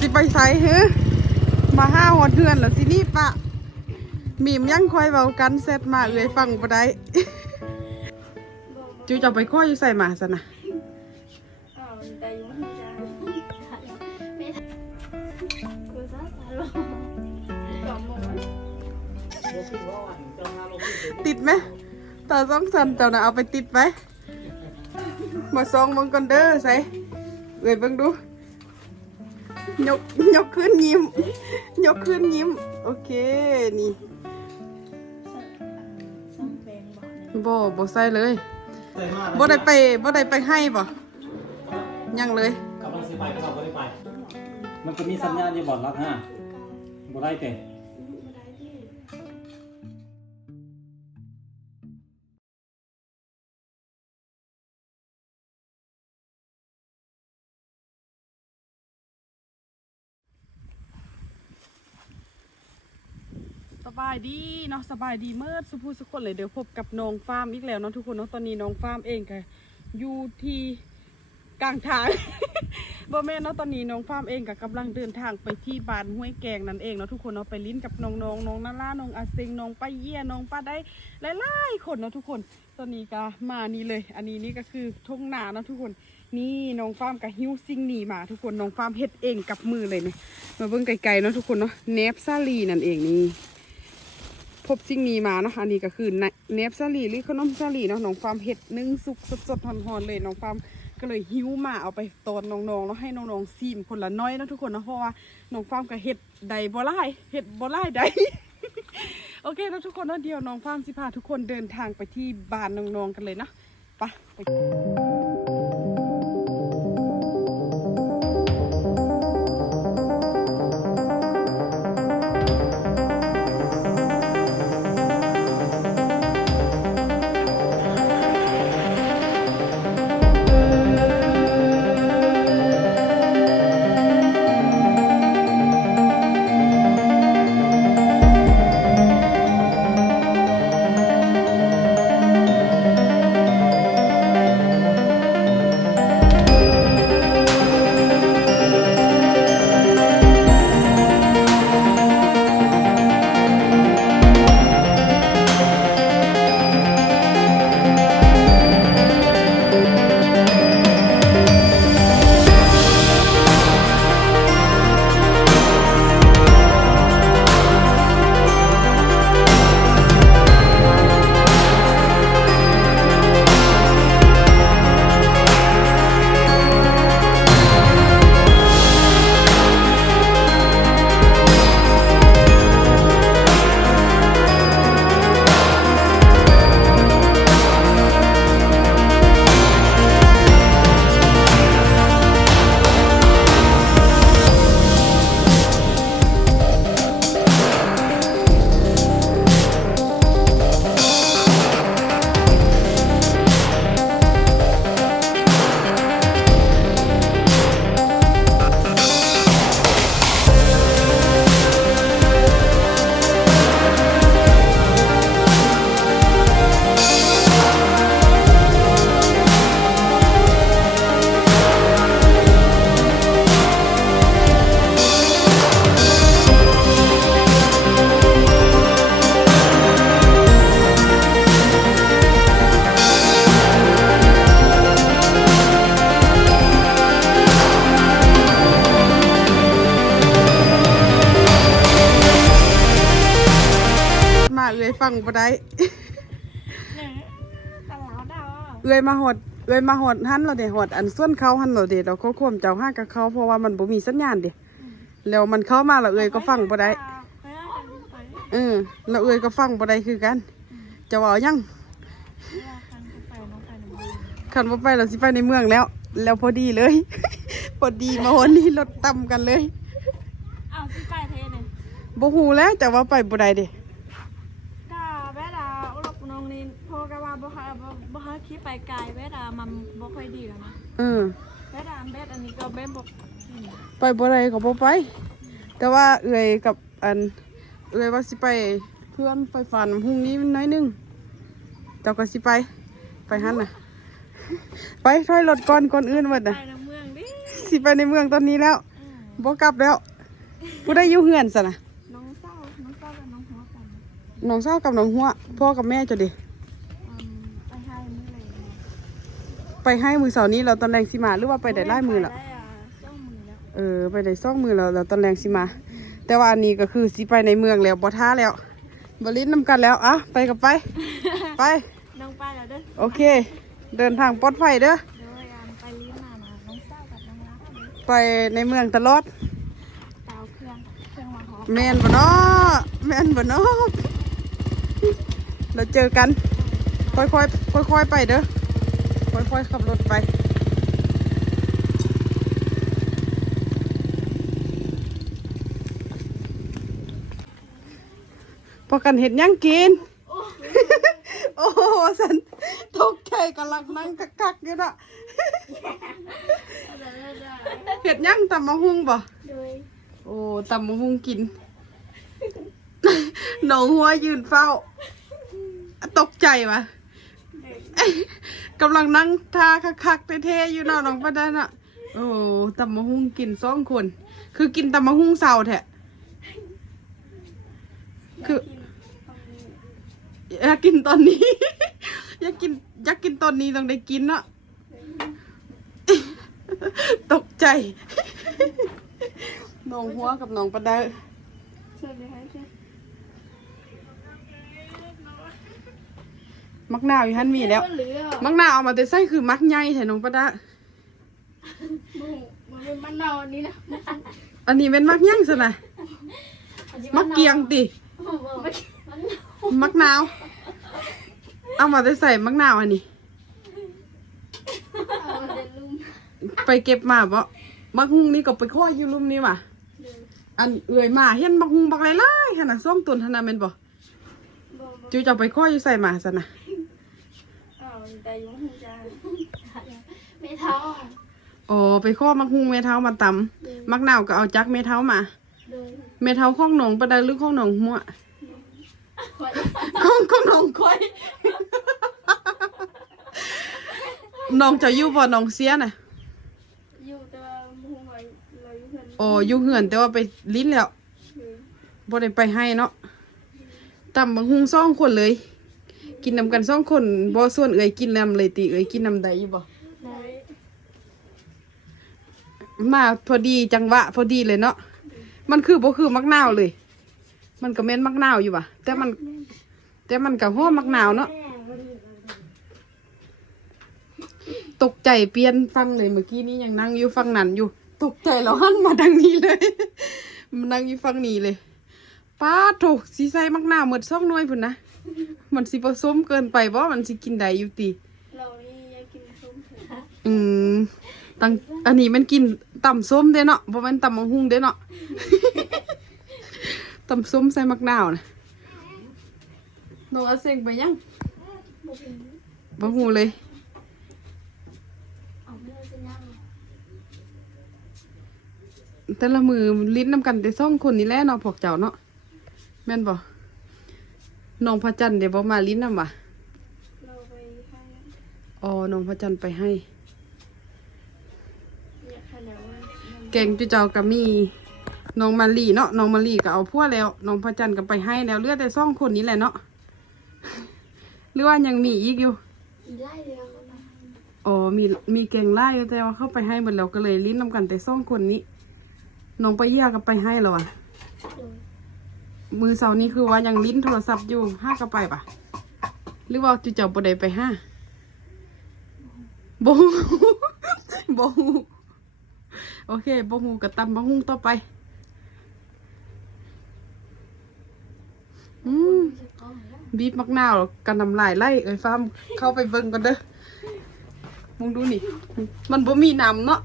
สิไปไสเฮ้มาห้าหอดเดือนแล้วสินี่ปะมีมยังคอยเว้ากันเสร็จมาเอ่ยฟังบ่ได้จูจะไปข้ออยู่ใส่มาซะนะอ้าวแต่ยังไม่ได้ไม่ทันคือซาซาโลสองโมงติดไหมตาสองสันเจ้าน่ะเอาไปติดไหมมาซองเบิ่งก่อนเด้อใส่เอ่ยเบิ่งดู ยกยกขึ้นยิ้ม ยกขึ้นยิ้ม โอเคนี่สองเป็นบอกบ่บ่ใส่เลยบ่ได้ไปบ่ได้ไปให้บ่ยังเลยกำลังซื้อไปก็เราไม่ได้ไป มันจะมีสัญญาณอยู่บอดรักฮะบ่ได้เตายดีเนาะสบายดีเมื่อสุภูสุกคนเลยเดี๋ยวพบกับน้องฟาร์มอีกแล้วเนาะทุกคนเนาะตอนนี้น้องฟาร์มเองค่ะอยู่ที่กลางทางบ่แม่นเนาะตอนนี้น้องฟาร์มเองก็กำลังเดินทางไปที่บ้านห้วยแกงนั่นเองเนาะทุกคนเนาะไปลิ้นกับน้องๆน้องนาล่าน้องอาเซงน้องป้าเยี่ยน้องป้าได้หลายๆคนเนาะทุกคนตอนนี้ก็มานี่เลย อันนี้นี่ก็คือทุ่งนาเนาะทุกคนนี่น้องฟาร์มกับฮิวซิงหนีมา ทุกคนน้องฟาร์มเฮ็ดเองกับมือเลยเนี่ยมาเบิ่งไกลๆเนาะทุกคนเนาะเนฟซาลีนั่นเองนี่ พบสิ่งนี้มาเนาะอันนี้ก็คือเนฟซาลีหรือขนมซาลีเนาะน้องฟาร์มเห็ดนึ่งสุกสดๆหอนๆเลยน้องฟาร์มก็เลยหิวมาเอาไปตอนน้องๆแล้วให้น้องๆซีมคนละน้อยนะทุกคนนะเพราะว่าน้องฟาร์มกับเห็ดใดบ่ไล่เห็ดบ่ไล่ใดโอเคแล้วทุกคนนะเดี๋ยวน้องฟาร์มสิพาทุกคนเดินทางไปที่บ้านน้องๆกันเลยนะไป บ่ได้เนี่ยตลาดอะเอ่ยมาหดเอ่ยมาหดหันเราเด้หดอันส่วนเขาหันเราเด้เราเขาควมเจ้าห้ากับเขาเพราะว่ามันบ่มีสัญญาณเด้แล้วมันเข้ามาแล้วเอ่ยก็ฟังบ่ได้ไปได้กันไปเออแล้วเอ่ยก็ฟังบ่ได้คือกัน จะเว่าหยังเวลาคันไปน้องไปหนึ่งเดือนคันบ่ไปเราสิไปในเมืองแล้ว แล้วพอดีเลย พอดีมาวันนี้รถต่ำกันเลยอ้าวสิไปเทเนี่ยบ่ฮู้แล้วแต่ว่าไปบ่ได้เด้ดาแว่ดาอุลกน้องนี่พอกับว่าบ่ฮะบ่ บ่ฮะคิดไปไกลแว่ดามันบ่ค่อยดีแล้วนะเออแว่ดาเบ็ดอันนี้ก็เบ็ดบ่อืมไปบ่ได้ก็บ่ไป แต่ว่าเอ่ยกับอันเอ่ยว่าสิไปเพื่อนไฟฟ้าน้ำหุ่งนี้น้อยหนึงเจ้าก็สิไป ไปหันน่ะ ไปถอยรถก่อนก่อนอื่นหมดไปน่ะในเมืองดิสิไปในเมืองตอนนี้แล้วอืมบ่กลับแล้วผู้ได้อยู่เฮือนซะนะน้องเศร้าน้องเศร้ากับน้องหัวกันน้องสาวกับน้องหัวพ่อกับแม่จะดิ อืมไปให้มื้อไหร่เนี่ย ไปให้มือเสาร์นี้เราตอนแรงสิมาหรือว่าไปได้ไล่มือละได้อะซ่องมือแล้วเออไปได้ซ่องมือเราเราตอนแรงสิมา แต่ว่าอันนี้ก็คือสิไปในเมืองแล้วบ่ท้าแล้วบรินนำกันแล้วอะไปกับไป ไปน้องไปแล้วเด้อโอเค เดินทางปลอดภัยเด้อเดี๋ยวอะไปลิ้นมานะน้องเศร้ากับน้องรักเด้อไปในเมืองตลอดเตาเครื่องเครื่องมาหอมแมนบ่เนาะแมนบ่เนาะเราเจอกัน ค่อยๆค่อยๆไปเด้อ ค่อยๆขับรถไป พอกันเห็นยังกิน โอ้โหสันตกใจกำลังนั่งกักๆอยู่น่ะเด้อเด้อเด้อเห็ดยังตำมะฮุ่งบ่โดยโอ้ตำมะฮุ่งกินหนองหัวยืนเฝ้า ตกใจวะ กำลังนั่งทาคักๆเท่ๆอยู่เนาะน้องประดาน่ะ โอ้ตำมะฮุ่งกินสองคน คือกินตำมะฮุ่งเศร้าแท้คืออยากกินตอนนี้ อยากกินอยากกินตอนนี้ต้องได้กินเนาะตกใจน้องหัวกับน้องประดาเชิญเลยค่ะเชิญ มักนาวอยู่ฮันมีแล้ว เหลือมักนาวเอามาแต่ใส่คือมักใหญ่แถน้องประดามันเป็นมันนอนนี่นะอันนี้เป็นมักย่างซะนะมักเกียงติมันมักนาว เอามาแต่ใส่มักนาวอันนี้เอาเดินลุมไปเก็บมาบ่มักฮุงนี่ก็ไปข้ออยู่ลุมนี่ว่ะอันเอื่อยมาเห็นมักฮุงบักหลายๆขนาดส้มตุนขนาดแม่นบ่บ่บ่จูจะเอาไปข้ออยู่ใส่มาซะนะเอา แต่ยุ่งหูจ้าไม่เท่าอ๋อไปข้อมักฮุงเมเท้ามาตำมักนาวก็เอาจักเมเท้ามา โดยเมเท้าข้องหนองประดาหรือข้องหนองหัวคนข้องข้องหนองคอยน้องจะอยู่บ่น้องเสียน่ะอยู่แต่ว่าหูไว้เราอยู่เพิ่นอ๋ออยู่เหือนแต่ว่าไปลิ้นแล้วเลยบ่ได้ไปให้เนาะตำบักฮุงซ่องคนเลย กินนำกันซ่องคนบ่ส่วนเอ่ยกินนำเลยติเอ่ยกินนำใดอยู่บ่มาพอดีจังหวะพอดีเลยเนาะมันคือบ่คือมักนาวเลย มันก็แม่นมักนาวอยู่ว่ะ แต่มัน แต่มันก็ฮ้อมักนาวเนาะตกใจเปลี่ยนฟังเลยเมื่อกี้นี้ยังนั่งอยู่ฟังนั้นอยู่ ตกใจแล้วหันมาทางนี้เลยมันนั่งอยู่ฟังนี้เลย ป้าโถสีใส่มักนาวหมดซอกหน้อยพุ่นนะ มันสิผสมเกินไปบ่มันสิกินได้อยู่ติเรานี่ยังกินส้มเถอะอืมตังอันนี้มันกินต่ำส้มเด้เนาะบ่แม่นต่ำมังหุงเด้เนาะ ต่ำส้มใส่มักนาวนะโนอาเซงไปยังบ่เป็นบ่ฮู้เลย เอาไม่ได้สัญญาณแต่ละมือลิ้นนำกันแต่สองคนนี่แหละเนาะพวกเจ้าเนาะ แม่นบ่น้องพระจันทร์เดี๋ยวบ่มาลิ้นนำว่ะเราไปให้อ๋อน้องพระจันทร์ไปให้เนี่ยขนาดว่ามันแกงจุเจ้าก็มีน้องมาลีเนาะน้องมาลีก็เอาพวกแล้วน้องพระจันทร์ก็ไปให้แล้วเหลือแต่สองคนนี้แหละเนาะ หรือว่ายังมีอีกอยู่ ไล่เดียวนะอ๋อ มี มีแกงไล่อยู่แต่ว่าเข้าไปให้หมดแล้วก็เลยลิ้นนำกันแต่สองคนนี้ น้องไปเยี่ยก็ไปให้แล้วอะ โดย มือเสาร์นี้คือว่ายังลิ้นโทรศัพท์อยู่ห้าก็ไปปะหรือว่าจุเจ้าบ่ได้ไปห้าบ่ฮู้บ่ฮู้โอเคบ่ฮู้ก็ตำบ่ฮู้ต่อไป อืมจะก้องแล้วบีบมักนาวกันน้ำลายไล่เอ้ยฟาร์มเข้าไปเบิ่งกันเด้อมองดูนี่ มันบ่มีน้ำเนาะ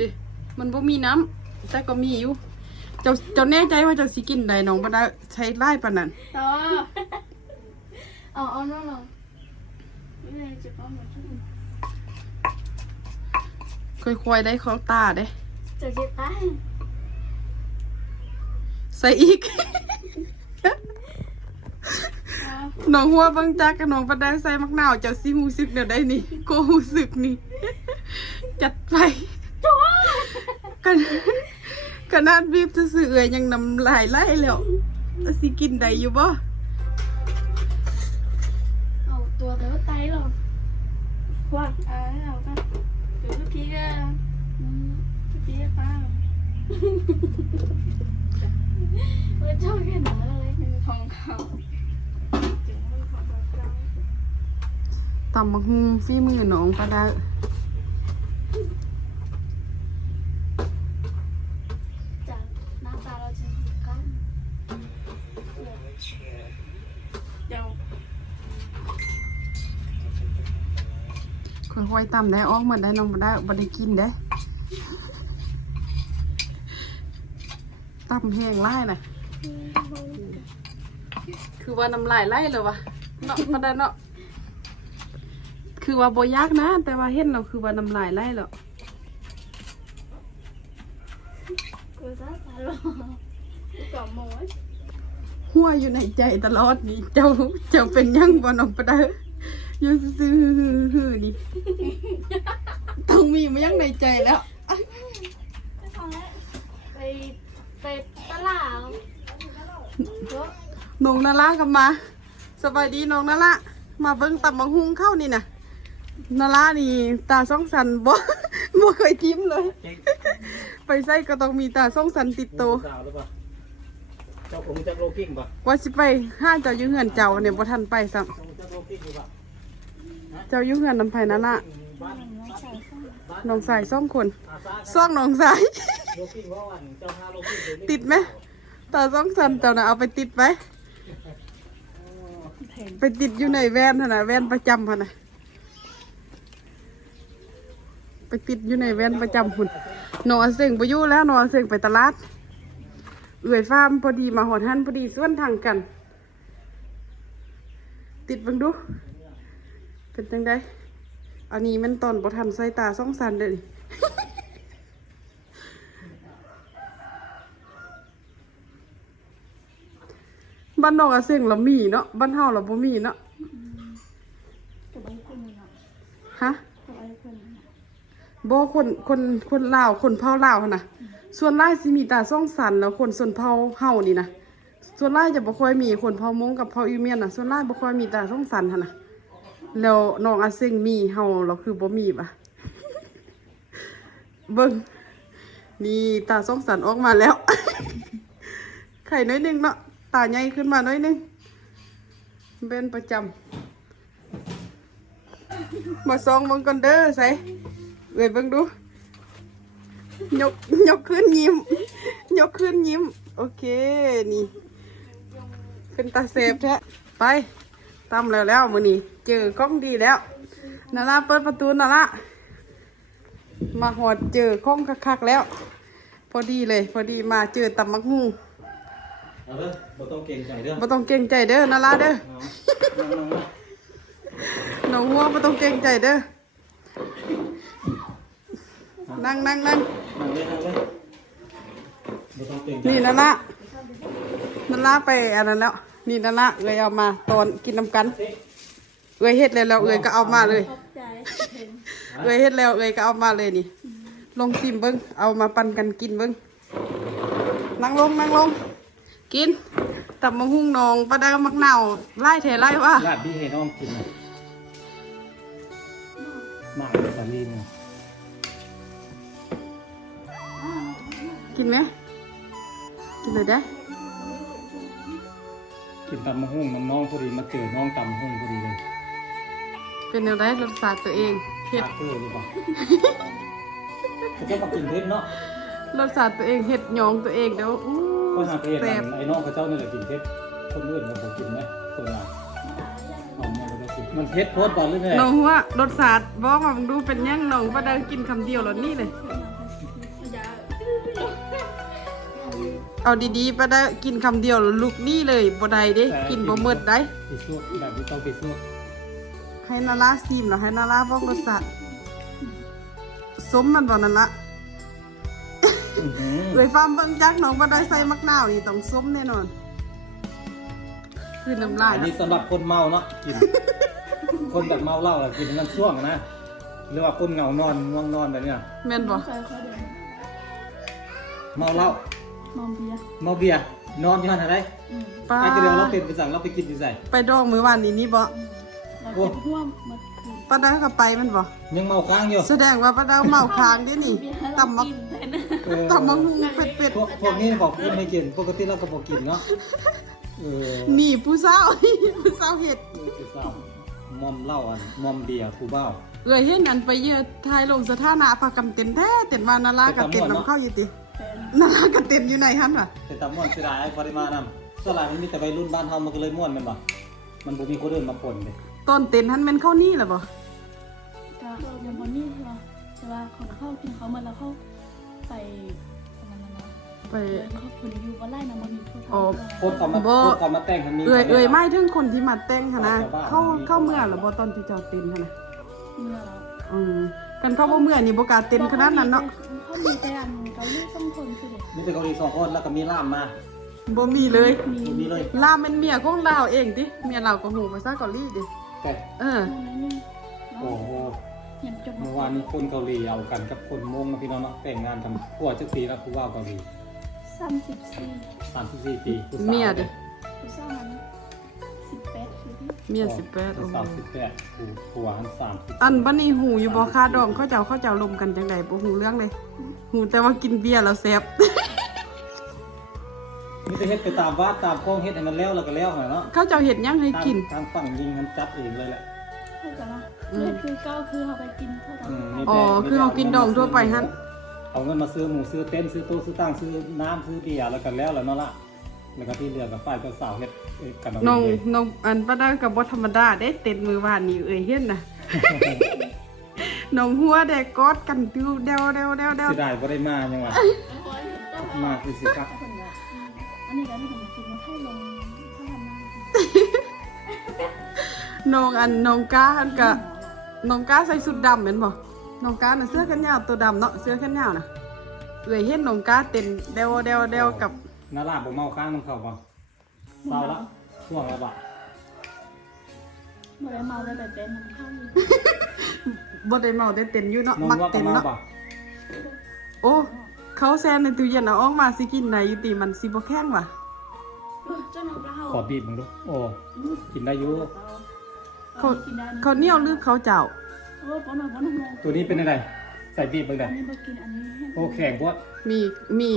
ดิมันบ่มีน้ำแต่ก็มีอยู่ เจ้าเจ้าแน่ใจว่าเจ้าสิกินได้น้องบ่ได้ใช้ไล่ปานนั้นต่อเอาเอาน้องลองไม่ได้จะก้องเหมือนที่ค่อยๆได้ของตาเด้จะเก็บไปใส่อีกเอาน้องหัวเบิ่งจักกับน้องบ่ได้ใส่มักนาวเจ้าสิฮู้สึกเดี๋ยวได้นี่โกฮู้สึกนี่ จัดไปกัน ขนาดบีบซื่อๆเอ่ยยังน้ำลายไหลแล้วสิกินได้อยู่บ่เอาตัวเธอไตหรอว่าอ่าเอากันเดี๋ยวทุกทีก็อืมทุกทีก็ป้ามันชอบแค่ไหนอะไรเป็นของเขาถึงมันของเราตำบักฮุงฝีมือน้องปลาดา จากหน้าตาเราจริงๆกันเดี๋ยว ค่อยๆ ตำได้ออกหมดได้น้องปลาดาบ่ได้กินได้ตำแห้งไล่น่ะ คือว่าน้ำลายไหลเลยวะเนาะปลาดาเนาะคือว่าบ่ยากนะ แต่ว่าเห็นเราคือว่าน้ำลายไหลแล้วกูจะสารอกูกอบหมูหัวอยู่ในใจตลอดนี่เจ้าเจ้าเป็นหยังบ่น้องปลาดา อยู่ซื่อๆๆนี่ต้องมีมายังในใจแล้ว ไปไปตลาดก็น้องนารากับมา สบายดีน้องนารามาเบิ่งตำบักฮุงเข้านี่น่ะนารานี่ ตาซ่องสันบ่บ่เคยจิ้มเลย ไปใส่ก็ต้องมีตาซ่องสันติดโตวสาวหรือเปล่าเจ้าผมจักโลกิ้งป่ะว่าสิไปห้าเจ้าอยู่เฮือนเจ้าเนี่ยบ่ทันไปซ้ำ เจ้าผมจักโลกิ้งหรือเปล่า เจ้าอยู่เฮือนนำไผนาราบ้านน้องสายซ่องคนอาซาซ่องน้องสายโลกิ้งเพราะว่าเจ้าห้าโลกิ้งเดี๋ยวนี้ติดไหมตาซ่องสันเจ้าน่ะเอาไปติดไหมไปติดอยู่ในแว่นหั่นน่ะแว่นประจำหั่นน่ะไปติดอยู่ในแว่นประจำหุ่นหนอเสียงไปอยู่แล้วหนอเสียงไปตลาดเอื่อยฟาร์มพอดีมาหอดหันพอดีส่วนทางกัน ติดเบังดู เป็นจังไดอันนี้มันตอนบ่ทันใส่ตาซ่องสันเด้อนี่บ้านนอกอะเสียงละมีเนาะบ้านเฮาละบ่มีเนาะกับไอ้คนเนาะฮะกับไอ้คนบ่คนคนคนลาวคนเผ่าลาวหั่นน่ะส่วนหลายสิมีตาซ่องสันแล้วคนส่วนเผ่าเฮานี่นะส่วนหลายจะบ่ค่อยมีคนเผ่ามงกับเผ่าอีเมียนน่ะส่วนหลายบ่ค่อยมีตาซ่องสันหั่นน่ะ แล้วน้องอาเซงมีเฮาเราคือบ่มีปะเบิ่งนี่ตาซ่องสันออกมาแล้ว ไข่น้อยนึงเนาะตาใหญ่ขึ้นมาน้อยนึงเป็นประจำมาซองเบิ่งก่อนเด้อใส่เอ้ยเบิ่งดู ยกยกขึ้นยิ้ม ยกขึ้นยิ้ม โอเคนี่ เป็นตาเซฟแท้ไปตามแล้วแล้วมือนี้ เจอกล้องดีแล้วนาราเปิดประตูนารามาหอดเจอกล้องคักๆแล้ว พอดีเลย พอดีมาเจอตำมักหุ่งเอาเด้อบ่ต้องเก่งใจเด้อบ่ต้องเกรงใจเด้อนาราเด้อเอานั่งๆๆน้องหัวบ่ต้องเกรงใจเด้อนั่งนั่งนั่งนั่งเลยนั่งเลยบ่ต้องเก่งใจนี่นารานาราไปอันนั้นแล้ว นี่นาราเอ้ยเอามาตอนกินน้ำกัน เอ้ยเฮ็ดแล้วแล้วเอ้ยก็เอามาเลยขอบใจเห็นเอ้ยเฮ็ดแล้วเอ้ยก็เอามาเลยนี่ลงซิมเบิ้งเอามาปั่นกันกินเบิ้งนั่งลงนั่งลง กินตับมะฮุ่งนองปลาดามักนาวไล่เทไล่ว่า ลาดพี่ให้น้องกินหน่อยหมักสาลีนกินไหมกินเลยได้อกินตำมะฮุ่งน้องๆพอดีมาเจอน้องตำมะฮุ่งพอดีเลย เป็นแนวได้รสชาติตัวเองเฮ็ดขาดเพื่อหรือเปล่าเขาจะมากินเพชรเนาะรสชาติตัวเองเฮ็ดหยองตัวเองเดี๋ยวอู้ก็หาไปเห็นแซ่บไอ้น้องเขาเจ้านี่แหละกินเพชรคนอื่นเขาบอกกินไหมคนงานเอามาแล้วก็กินมันเพชรโพดก่อนหรือไงน้องหัวรสชาติบอกมามึงดูเป็นยังน้องปลาดากินคำเดียวแล้วนี่เลยยาเอาดีๆปลาดากินคำเดียวแล้วลุกนี่เลยบ่ได้เด้กินบ่หมดได้ไปสู้แบบนี้ต้องไปสู้ ให้นาราซีมเหรอให้นาราบอกรสชาติสมมันบ่นั่นละอื้อหือเลยฟาร์มเบิ่งจักน้องบ่ได้ใส่มักนาวนี่ต้องส้มแน่นอน คือน้ำลายอันนะนี้สำหรับคนเมาเนาะกิน คนแบบเมาเหล้าอะกินมันช่วงนะหรือว่าคนเหงานอนง่วงนอนแบบเนี้ยแม่นบ่ใส่ข้าวเดียวเมาเหล้ามอมเบียร์เมาเบียร์นอนอยู่หันอะไรอืมป้าไอ้กระเดียวเราเป็นไปสั่งเราไปกินอยู่ใส่ไปดองมื้อวานนี้นี่บ่ เราเก็บห่วมหมดคืนป้าดาวก็ไปมันบ่ยังเมาค้างอยู่ แสดงว่าป้าดาวเมาค้างเด้นี่เบียร์ให้เราตำมักกินแทนนะเออตำมักหุงเป็ดพวกพวกนี้บอกกินไม่กิน ปกติเราก็บอกกินเนาะ เออๆนี่ผู้สาว ผู้สาวเฮ็ดเออคือเศร้ามอมเหล้าอันมอมเบียร์ผู้เบ้า เอ้ยเห็นอันไปเยอะทายลงสถานะพากำเต็นแท้เต็นว่านารากับเต็นนํเข้าอยู่ติแฟนนารากับเต็นอยู่ไหนหั่นวะแต่ตำม่วนเสียดายปริมาณนำส่วนหลายมันมีแต่วัยรุ่นบ้านเฮามันก็เลยม่วนแมันบ่มันบ่มีคนอื่นมาปนเลย ต้นเต็นหั่นแม่นเข้านี่ล่ะบ่ก็ยังบนนี่ใช่ปะแต่ว่าคนเข้ากินเขาเมื่อเราเข้าไปประมาณนั้นนะไปเดินเข้าคนอยู่ว่าไล่นะมันมีผู้อ๋อทำคนเขามาบ่ คนเขามาแต่งทันนี้เอ้ยเอ้ยไม่ถึงคนที่มาแต่งหั่นนะเข้าเข้าเมื่อล่ะบ่ตอนที่เจ้าเต็นหั่นน่ะเมื่อเราอืมกันเข้าบ่เมื่อนี่บ่กล้าเต็นขนาดนั้นเนาะเขามีแต่อันเกาหลีสองคนคือเด็กมีแต่เกาหลีสองคนแล้วก็มีล่ามมาบ่มีเลย มีมีเลย ลาวเป็นเมียของลาวเองติเมียลาวก็ฮู้ภาษาเกาหลีดิ แต่เออ ตรงนั้นนี่โอ้โหเห็นจบเมื่อวานนี้คนเกาหลีเอากันกับคนมงนะพี่น้องเนาะแต่งงานกันพวกจักปีแล้วผู้ว่าเกาหลีสามสิบสี่34ปีผู้สาวเมียดิ ผู้สาวนั้นสิบแปดคือที่เมีย18โอ้ผู้โหสาว18ผู้ผัวหัน30อันบัดนี้หูอยู่บ่คาดองเขาเจ้าเขาเจ้าลมกันจังไดบ่ฮู้เรื่องเลยฮู้แต่ว่ากินเบียร์แล้วแซ่บ มีแต่เฮ็ดไปตามวาดตามโค้งเฮ็ดให้มันแล้วแล้วก็แล้วหั่นเนาะเขาเจ้าเฮ็ดหยังให้กินทางฝั่งยิงมันจัดเองเลยแหละเข้าใจละเลือดคือเก้าคือเขาไปกินเท่ากันอืมมีอ๋อแต่คือเขากินดองทั่วไปหั่นเอาเงินมาซื้อหมูซื้อเต็นท์ซื้อโต๊ะซื้อตั้งซื้อน้ำซื้อเบียร์แล้วก็แล้วแล้วเนาะล่ะแล้วก็ที่เหลือกับฝ่ายเจ้าสาวเฮ็ดเอ้ยกันเอาน้องเองน้องอันป้าดาก็บ่ธรรมดาเด้เต้นมือวานนี่เอ้ยเห็นน่ะ น้องหัวได้กอดกันดูเดวเดวเดวเดว เสียดายบ่ได้มายังวะมาคือสิครับอัน นี้ก็ที่ผมกินมาให้ลงถ้าทำหน้าน้องอันน้องกาอันกะน้องกาใส่สุดดำเหม็นบ่น้องกาน่ะเสื้อแขนยาวตัวดำเนาะเสื้อแขนยาวน่ะเอ้ยเห็นน้องกาเต้นเดวเดวเดวกับนาลาบ่เมาค้างน้ำเข้าบ่เศร้าละช่วงแล้วบ่เมื่อไรเมาได้แต่เต้นน้ำข้าวอยู่บ่ได้เมาได้เต้นอยู่เนาะน้องมักว่าก็เต้นเมาเนาะบ่โอ้ เขาแซนในตู้เย็นเอาออกมาสิกินได้อยู่ติมันสิบ่แข็งว่ะเจ้าน้องเปล่าขอบีบมึงดูโอ้กินได้อยู่เขากินได้เขาวเหนียวหรือเขาวเจ้าโอ้ปอนหน่อยปอนหน่อยตัวนี้เป็นอะไรใส่บีบเบิ่งได้อันนี้มากินอันนี้ให้โอ้แข็งพวดมีมี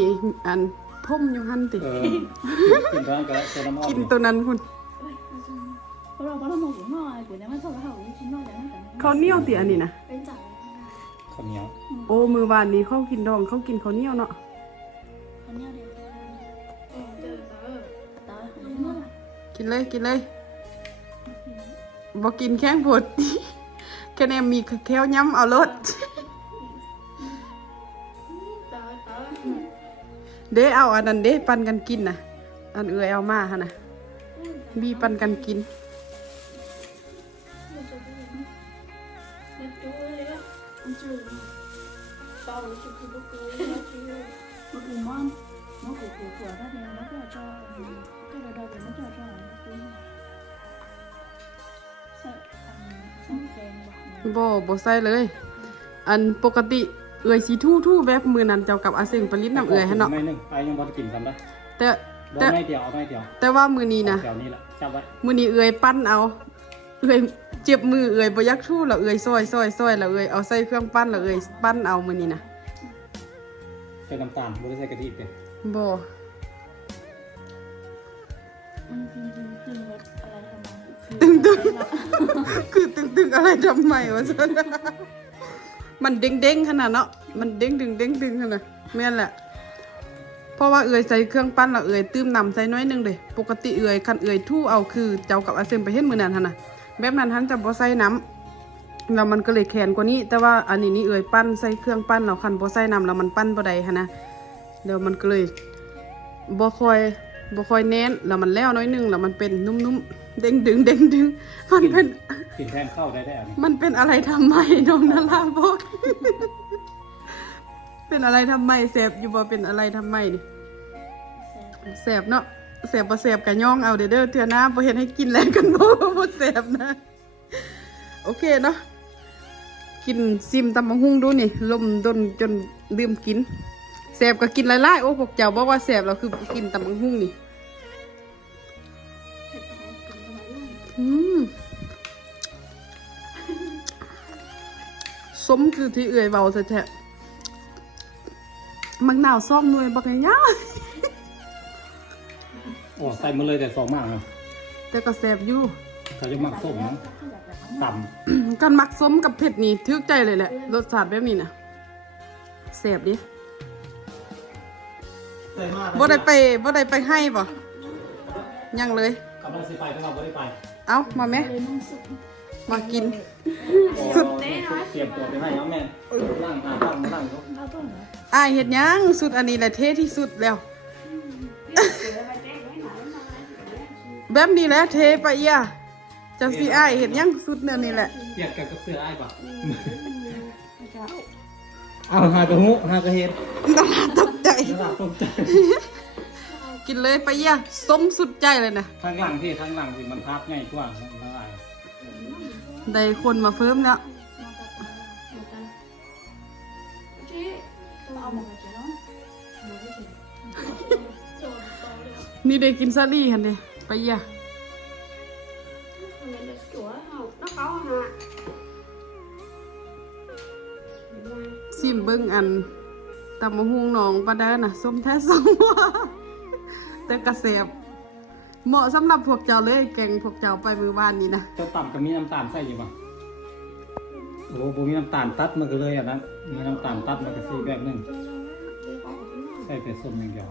อันพ่มอยู่หั่นติเออกินตอนนั้นก็ตัวน้ำอ้อมกินตัวนั้นคุณเอ้ยปอนหน่อยปอนหน่อยหมูหน่อยกูเนี่ยมันชอบเขาชิ้นหน่อยอย่างนั้นกันเขาวเหนียวติอันนี้นะเป็นจัง ข้าวเหนียวโอ้มือวานนี้เขากินดองเขากินเขาวเหนียวเนาะอันนี้เดียวเออเจอเออตาของเมื่อไหร่กินเลยกินเลยบอกกินแข้งปวดแค่แนมมีแควย้ำเอารถตาตาเด้เอาอันนั้นเด้ปันกันกินนะอันเอือยเอามาฮะนะบีปันกันกินมันจะเป็นมันจูเลยอะมันจูเป่าจุกจุกจุกมันจูมันกูมันมันกูกูกูถ้าเดียวมันก็จะก็จะได้เป็นมันจะจะกูใส่อันใส่แกงบ่บ่บ่ใส่เลย อันปกติเอือยสีทู่ทู่แบบมือนั้นเจ้ากับอาเซงปลินน้ำเอือยฮะเนาะไม่นึงไอ้ยังบ่ได้กินกันได้แต่บ่แต่ไม่เดียวเอาไม่เดียวแต่ว่ามือนี้นะแถวนี้แหละจำไว้มือนี้เอือยปั้นเอา เอือย เจ็บมือเอือยบ่อยักทู่แล้วเอือยซอยซอยซอยแล้วเอือยเอาใส่เครื่องปั้นแล้วเอือยปั้นเอามือนี้นะใส่น้ำตาลบ่ได้ใส่กะทิเป็นบ่มันจริงจริงจริงรสอะไรทำไมตึงตึงคือตึงตึงอะไรทำไมวะซะมันเด้งเด้งขนาดเนาะมันเด้งดึงเด้งดึงขนาดแม่นแหละเพราะว่าเอือยใส่เครื่องปั้นแล้วเอือยตื้มนำใส่น้อยหนึงเด้ปกติเอือยคันเอือยทู่เอาคือเจ้ากับอาเซมไปเฮ็ดมื้อนั้นหั่นน่ะ แบบนั้นหันจะบ่ใส่น้ำแล้วมันก็เลยแข็งกว่านี้ แต่ว่าอันนี้นี่เอือยปั้นใส่เครื่องปั้นแล้วคันบ่ใส่น้ำแล้วมันปั้นบ่ได้หั่นนะเดี๋ยวมันก็เลยบ่ค่อยบ่ค่อยแน่นแล้วมันแล้วน้อยหนึงแล้วมันเป็นนุ่มๆเด้งดึงเด้งดึงมันเป็นกินแทนข้าวได้ได้อันนี้มันเป็นอะไรทำไมน้องนาราบอกเป็นอะไรทำไมแสบอยู่บ่เป็นอะไรทำไมนี่แสบเนาะ แสบบ่แสบกะย่องเอาเด้อเด้อเทื่อหน้าบ่เฮ็ดให้กินแล้วกันบ่บ่แสบนะ โอเคเนาะกินซิมตำบักหุ่งดูนี่ลมดนจนลืมกินแสบก็กินหลายๆโอ้พวกเจ้าบอกว่าแสบเราคือกินตำบักหุ่งนี่เผ็ดหอมกินเข้าไปเลยอืมสมคือที่เอื่อยเบาแท้ๆมักหนาวซ่อมหน่วยบักยา โอ้ใส่มาเลยแต่สองมากนะแต่ก็แสบอยู่เขาจะมักส้มนะต่กันมักส้มกับเผ็ดนี่ทึกใจเลยแหละรสชาติแบบนี้นะแสบดิำใส่มากบ่ได้ไปบ่ได้ไปให้ป่ะยังเลย กำลังสิไปแต่เราไม่ได้ไปเอ้ามาแม่เลยน้องสุกมากิน สุด เตรียมตัวไปให้เอาแม่นั่งหาตั้งมานั่งเขาเอาต้นเหรออ้ายเฮ็ดหยังสุดอันนี้แหละเท่ที่สุดแล้ว แบบนี้แหละเทไปเอียจังสิอ้ายเฮ็ดหยังสุดแนวนี้แหละ เปลี่ยนกันกับเสื้อไอ้ายปะเจ้าเอาหากระหุหากระเฮ็ดน้ำลายตกใจระดับต้มใจกินเลยไปเอียสมสุดใจเลยนะทางหลังที่ทางหลังที่มันภาพง่ายกว่าแล้วไอ้ได้คนมาเฟิ่มแล้วมาตัดมามาตัดจีตัวเอาหมดเลยเนาะหมดเลยโดนต่อเลยนี่ได้กินซาลี่หั่นเด้ไปเอีย ทำไมเล็กจั่วเอาแล้วเขาหาซิมเบิ่งอันตำมะฮุงหนองปลาเด้อน่ะส้มแท้ส้มว่าแต่กระเสบเหมาะสำหรับพวกเจ้าเลยแกงพวกเจ้าไปมือบ้านนี่นะเจ้าต่ำก็มีน้ำตาลใส่อยู่ป่ะโอ้โหมีน้ำตาลตัดมันก็เลยอะนะมีน้ำตาลตัดมันก็สีแบบหนึงใส่แต่ส้มอย่างเดียว